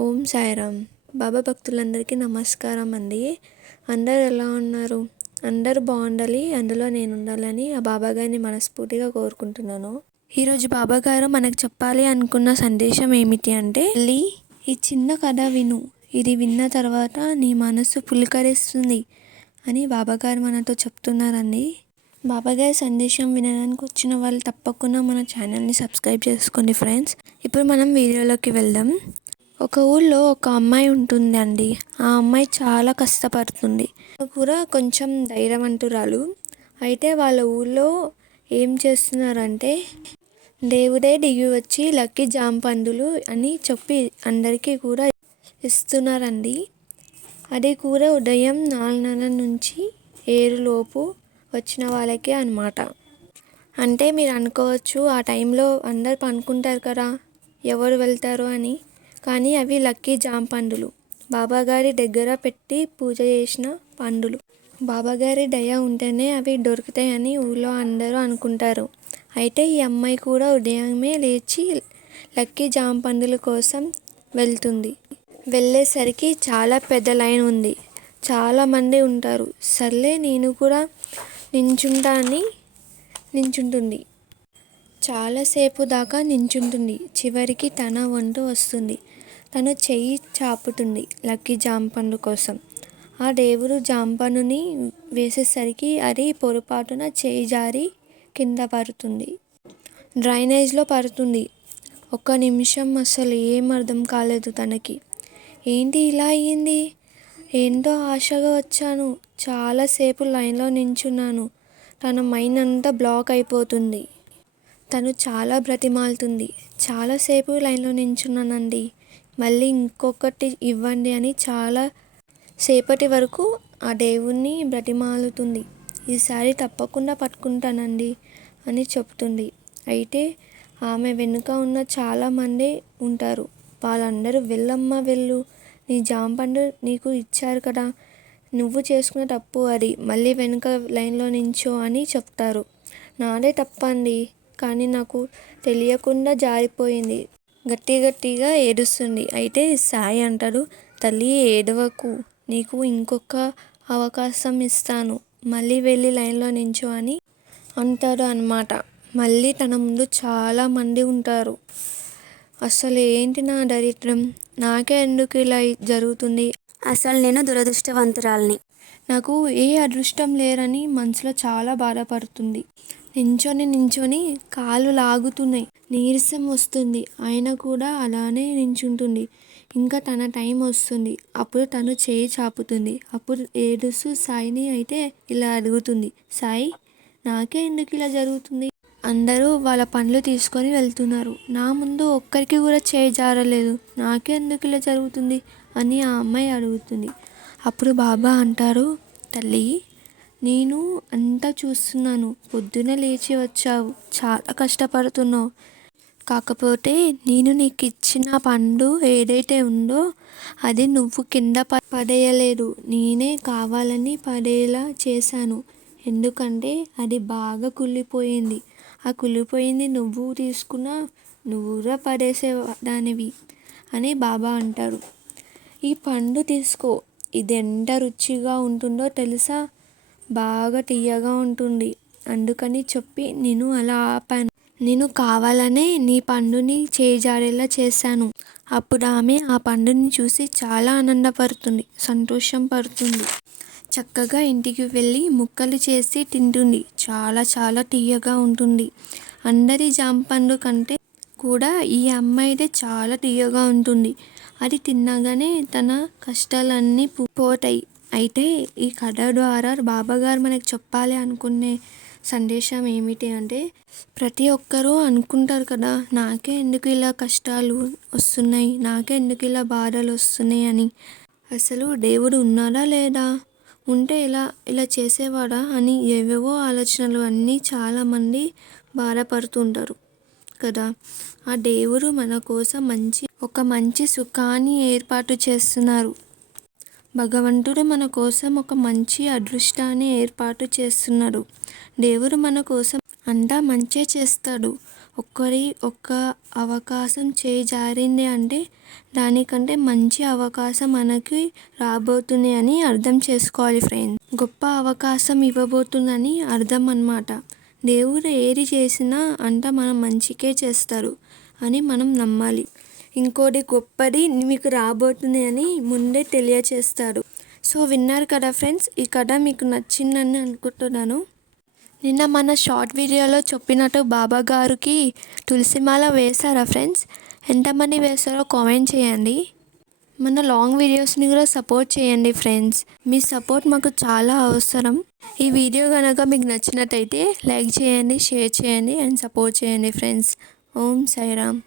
ఓం సాయిరామ్. బాబా భక్తులందరికీ నమస్కారం అండి. అందరు ఎలా ఉన్నారు? అందరు బాగుండాలి అందులో నేను ఉండాలని ఆ బాబా గారిని మనస్ఫూర్తిగా కోరుకుంటున్నాను. ఈరోజు బాబా గారు మనకు చెప్పాలి అనుకున్న సందేశం ఏమిటి అంటే లీ ఈ చిన్న కథ విను. ఇది విన్న తర్వాత నీ మనస్సు పులికరిస్తుంది అని బాబా గారు మనతో చెప్తున్నారండి. బాబా గారి సందేశం వినడానికి వచ్చిన వాళ్ళు తప్పకుండా మన ఛానల్ని సబ్స్క్రైబ్ చేసుకోండి ఫ్రెండ్స్. ఇప్పుడు మనం వీడియోలోకి వెళ్దాం. ఒక ఊళ్ళో ఒక అమ్మాయి ఉంటుందండి. ఆ అమ్మాయి చాలా కష్టపడుతుంది. కూడా కొంచెం ధైర్యవంతురాలు. అయితే వాళ్ళ ఊళ్ళో ఏం చేస్తున్నారంటే దేవుడే దిగి వచ్చి లక్కీ జామ పండులు అని చెప్పి అందరికీ కూడా ఇస్తున్నారండి. అది కూడా ఉదయం నాలుగున్నర నుంచి ఏరులోపు వచ్చిన వాళ్ళకే అనమాట అంటే మీరు అనుకోవచ్చు ఆ టైంలో అందరు పనుకుంటారు కదా ఎవరు వెళ్తారు అని. కానీ అవి లక్కీ జామ పండులు. బాబాగారి దగ్గర పెట్టి పూజ చేసిన పండులు. బాబాగారి దయ ఉంటేనే అవి దొరుకుతాయని ఊళ్ళో అందరూ అనుకుంటారు. అయితే ఈ అమ్మాయి కూడా ఉదయమే లేచి లక్కీ జామ పండుల కోసం వెళ్తుంది. వెళ్ళేసరికి చాలా పెద్ద లైన్ ఉంది. చాలామంది ఉంటారు. సర్లే నేను కూడా నించుంటా అని నించుంటుంది చాలాసేపు దాకా నించుంటుంది. చివరికి తన వంట వస్తుంది. తను చెయ్యి చాపుతుంది లక్కీ జాంపండు కోసం. ఆ దేవుడు జాంపనుని వేసేసరికి అది పొరపాటున చేయి జారి కింద పడుతుంది. డ్రైనేజ్లో పడుతుంది. ఒక్క నిమిషం అసలు ఏం అర్థం కాలేదు తనకి. ఏంటి ఇలా అయ్యింది? ఏంటో ఆశగా వచ్చాను. చాలాసేపు లైన్లో నించున్నాను. తన మైండ్ అంతా బ్లాక్ అయిపోతుంది. తను చాలా బ్రతిమాలుతుంది. చాలాసేపు లైన్లో నించున్నానండి. మళ్ళీ ఇంకొకటి ఇవ్వండి అని చాలా సేపటి వరకు ఆ దేవుణ్ణి బ్రతిమాలుతుంది. ఈసారి తప్పకుండా పట్టుకుంటానండి అని చెప్తుంది. అయితే ఆమె వెనుక ఉన్న చాలామంది ఉంటారు. వాళ్ళందరూ వెళ్ళమ్మా వెళ్ళు నీ జాంపండు నీకు ఇచ్చారు కదా నువ్వు చేసుకున్న తప్పు అది మళ్ళీ వెనుక లైన్లో నించో అని చెప్తారు. నాదే తప్పండి కానీ నాకు తెలియకుండా జారిపోయింది. గట్టి గట్టిగా ఏడుస్తుంది. అయితే సాయి అంటాడు తల్లి ఏడవకు. నీకు ఇంకొక అవకాశం ఇస్తాను. మళ్ళీ వెళ్ళి లైన్లో నించో అని అంటాడు అనమాట మళ్ళీ తన ముందు చాలామంది ఉంటారు. అసలు ఏంటి నా దరిద్రం? నాకే ఎందుకు ఇలా జరుగుతుంది? అసలు నేను దురదృష్టవంతురాల్ని. నాకు ఏ అదృష్టం లేరని మనసులో చాలా బాధపడుతుంది. నించొని నించొని కాళ్ళు లాగుతున్నాయి. నీరసం వస్తుంది. ఆయన కూడా అలానే నించుంటుంది. ఇంకా తన టైం వస్తుంది. అప్పుడు తను చేయి చాపుతుంది. అప్పుడు ఏడుస్తూ సాయిని అయితే ఇలా అడుగుతుంది. సాయి నాకే ఎందుకు ఇలా జరుగుతుంది? అందరూ వాళ్ళ పనులు తీసుకొని వెళ్తున్నారు. నా ముందు ఒక్కరికి కూడా చేయి జారలేదు. నాకే ఎందుకు ఇలా జరుగుతుంది? అని ఆ అమ్మాయి అడుగుతుంది. అప్పుడు బాబా అంటారు తల్లి నేను అంతా చూస్తున్నాను. పొద్దున లేచి వచ్చావు. చాలా కష్టపడుతున్నావు. కాకపోతే నేను నీకు ఇచ్చిన పండు ఏదైతే ఉందో అది నువ్వు కింద పడేయలేదు. నేనే కావాలని పడేలా చేశాను. ఎందుకంటే అది బాగా కుళ్ళిపోయింది. ఆ కుళ్ళిపోయింది నువ్వు తీసుకున్న నువ్వురా పడేసే పడేసేదానివి అని బాబా అంటారు. ఈ పండు తీసుకో. ఇది ఎంత రుచిగా ఉంటుందో తెలుసా? బాగా తీయగా ఉంటుంది. అందుకని చెప్పి నేను అలా ఆపాను. నేను కావాలనే నీ పండుని చేజారేలా చేశాను. అప్పుడు ఆమె ఆ పండుని చూసి చాలా ఆనందపడుతుంది సంతోషం పడుతుంది. చక్కగా ఇంటికి వెళ్ళి ముక్కలు చేసి తింటుంది. చాలా చాలా తీయగా ఉంటుంది. అందరి జాంపండు కంటే కూడా ఈ అమ్మాయిదే చాలా తీయగా ఉంటుంది. అది తిన్నాగానే తన కష్టాలన్నీ పోతాయి. అయితే ఈ కథ ద్వారా బాబాగారు మనకు చెప్పాలి అనుకునే సందేశం ఏమిటి అంటే ప్రతి ఒక్కరూ అనుకుంటారు కదా నాకే ఎందుకు ఇలా కష్టాలు వస్తున్నాయి నాకే ఎందుకు ఇలా బాధలు వస్తున్నాయి అని. అసలు దేవుడు ఉన్నాడా లేదా? ఉంటే ఇలా ఇలా చేసేవాడా అని ఏవేవో ఆలోచనలు అన్నీ చాలామంది బాధపడుతుంటారు కదా. ఆ దేవుడు మన కోసం మంచి ఒక మంచి సుఖాన్ని ఏర్పాటు చేస్తున్నారు. భగవంతుడు మన కోసం ఒక మంచి అదృష్టాన్ని ఏర్పాటు చేస్తున్నాడు. దేవుడు మన కోసం అంతా మంచే చేస్తాడు. ఒక్కరి ఒక్క అవకాశం చేయి జారింది అంటే దానికంటే మంచి అవకాశం మనకి రాబోతుంది అని అర్థం చేసుకోవాలి ఫ్రెండ్స్ గొప్ప అవకాశం ఇవ్వబోతుందని అర్థం అన్నమాట. దేవుడు ఏది చేసినా అంట మనం మంచికే చేస్తారు అని మనం నమ్మాలి. ఇంకోటి గొప్పది మీకు రాబోతుంది అని ముందే తెలియచేస్తాడు. సో విన్నారు కదా ఫ్రెండ్స్ ఈ కథ మీకు నచ్చిందని అనుకుంటున్నాను. నిన్న మన షార్ట్ వీడియోలో చెప్పినట్టు బాబా గారికి తులసిమాల వేశారా ఫ్రెండ్స్? ఎంతమంది వేస్తారో కామెంట్ చేయండి. మన లాంగ్ వీడియోస్ని కూడా సపోర్ట్ చేయండి ఫ్రెండ్స్. మీ సపోర్ట్ మాకు చాలా అవసరం. ఈ వీడియో కనుక మీకు నచ్చినట్టయితే లైక్ చేయండి షేర్ చేయండి అండ్ సపోర్ట్ చేయండి ఫ్రెండ్స్. ఓం సాయిరామ్.